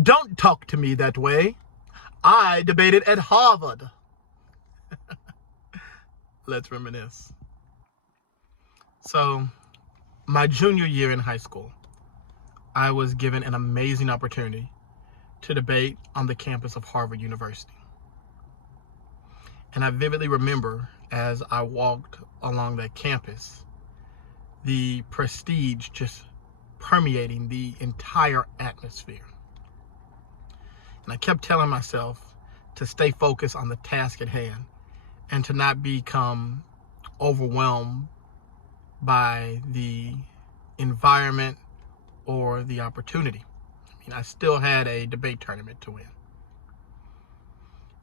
Don't talk to me that way. I debated at Harvard. Let's reminisce. So, my junior year in high school, I was given an amazing opportunity to debate on the campus of Harvard University. And I vividly remember as I walked along that campus, the prestige just permeating the entire atmosphere. And I kept telling myself to stay focused on the task at hand and to not become overwhelmed by the environment or the opportunity. I mean, I still had a debate tournament to win.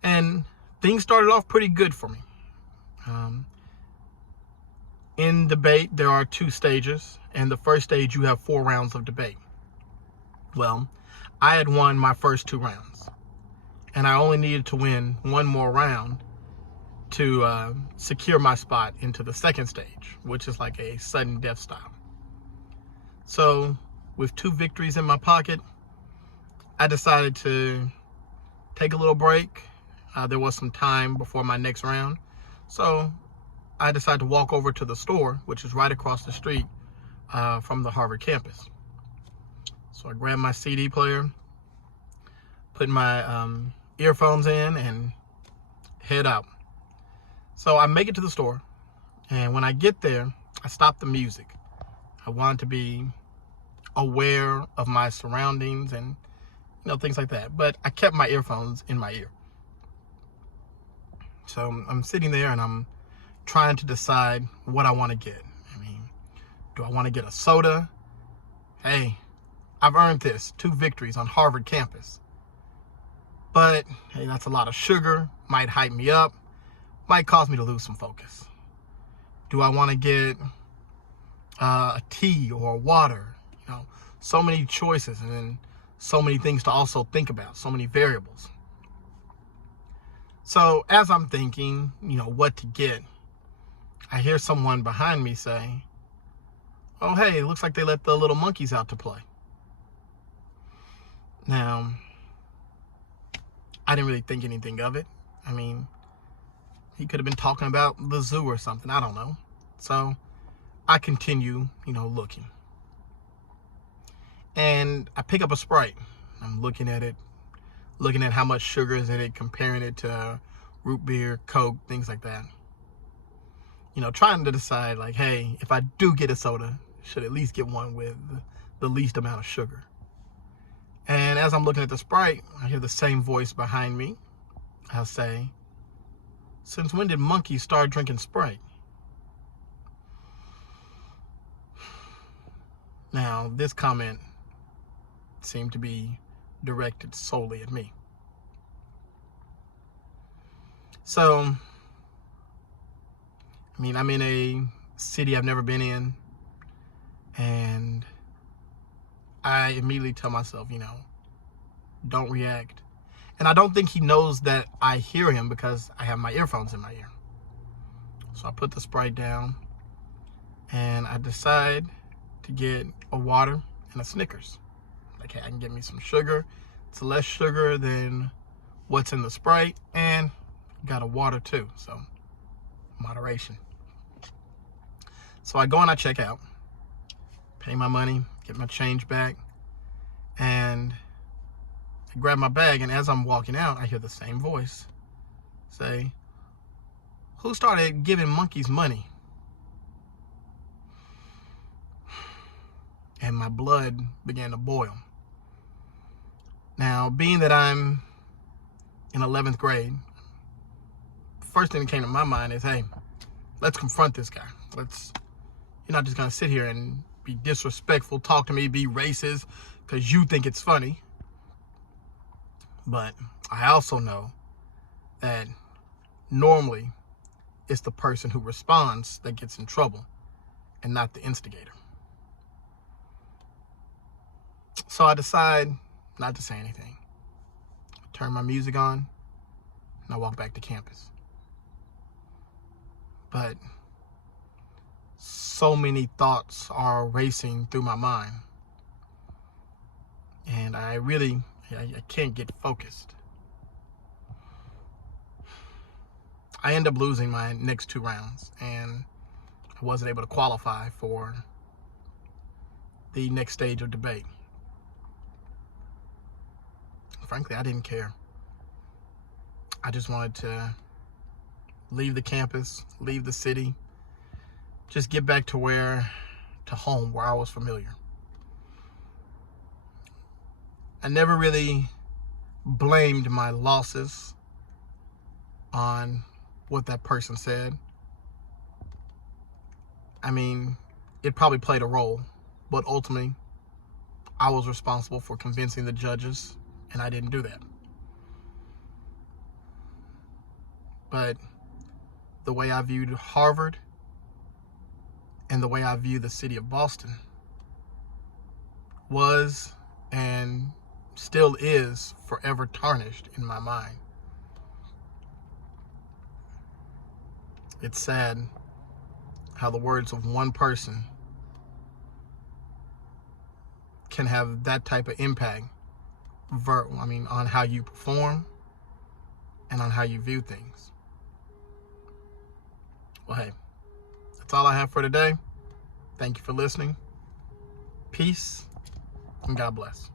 And things started off pretty good for me. In debate, there are two stages. And the first stage, you have 4 rounds of debate. Well, I had won my first 2 rounds. And I only needed to win one more round to secure my spot into the second stage, which is like a sudden death style. So with 2 victories in my pocket, I decided to take a little break. There was some time before my next round. So I decided to walk over to the store, which is right across the street from the Harvard campus. So I grabbed my CD player, put my earphones in, and head out. So I make it to the store, and when I get there, I stop the music. I wanted to be aware of my surroundings and things like that. But I kept my earphones in my ear. So I'm sitting there and I'm trying to decide what I want to get. I mean, do I want to get a soda? Hey, I've earned this, 2 victories on Harvard campus. But hey, that's a lot of sugar, might hype me up, might cause me to lose some focus. Do I want to get a tea or water? So many choices, and then so many things to also think about, so many variables. So as I'm thinking, what to get, I hear someone behind me say, "Oh, hey, it looks like they let the little monkeys out to play." Now, I didn't really think anything of it. I mean, he could have been talking about the zoo or something. I don't know. So I continue, looking. And I pick up a Sprite. I'm looking at it, looking at how much sugar is in it, comparing it to root beer, Coke, things like that. Trying to decide, like, hey, if I do get a soda, should at least get one with the least amount of sugar. And as I'm looking at the Sprite, I hear the same voice behind me. I'll say, "Since when did monkeys start drinking Sprite?" Now, this comment seemed to be directed solely at me. So, I mean, I'm in a city I've never been in, and I immediately tell myself, don't react. And I don't think he knows that I hear him because I have my earphones in my ear. So I put the Sprite down, and I decide to get a water and a Snickers. Like, hey, I can get me some sugar. It's less sugar than what's in the Sprite, and got a water too, so moderation. So I go and I check out, pay my money, get my change back, and I grab my bag, and as I'm walking out, I hear the same voice say, "Who started giving monkeys money?" And my blood began to boil. Now, being that I'm in 11th grade, first thing that came to my mind is, hey, let's confront this guy. You're not just going to sit here and be disrespectful, talk to me, be racist because you think it's funny. But I also know that normally it's the person who responds that gets in trouble and not the instigator. So I decide not to say anything. I turn my music on, and I walk back to campus. But so many thoughts are racing through my mind. And I really I can't get focused. I end up losing my next 2 rounds, and I wasn't able to qualify for the next stage of debate. Frankly, I didn't care. I just wanted to leave the campus, leave the city, just get back to home, where I was familiar. I never really blamed my losses on what that person said. I mean, it probably played a role, but ultimately, I was responsible for convincing the judges, and I didn't do that. But the way I viewed Harvard and the way I view the city of Boston was and still is forever tarnished in my mind. It's sad how the words of one person can have that type of impact on how you perform and on how you view things. Well, hey, that's all I have for today. Thank you for listening. Peace and God bless.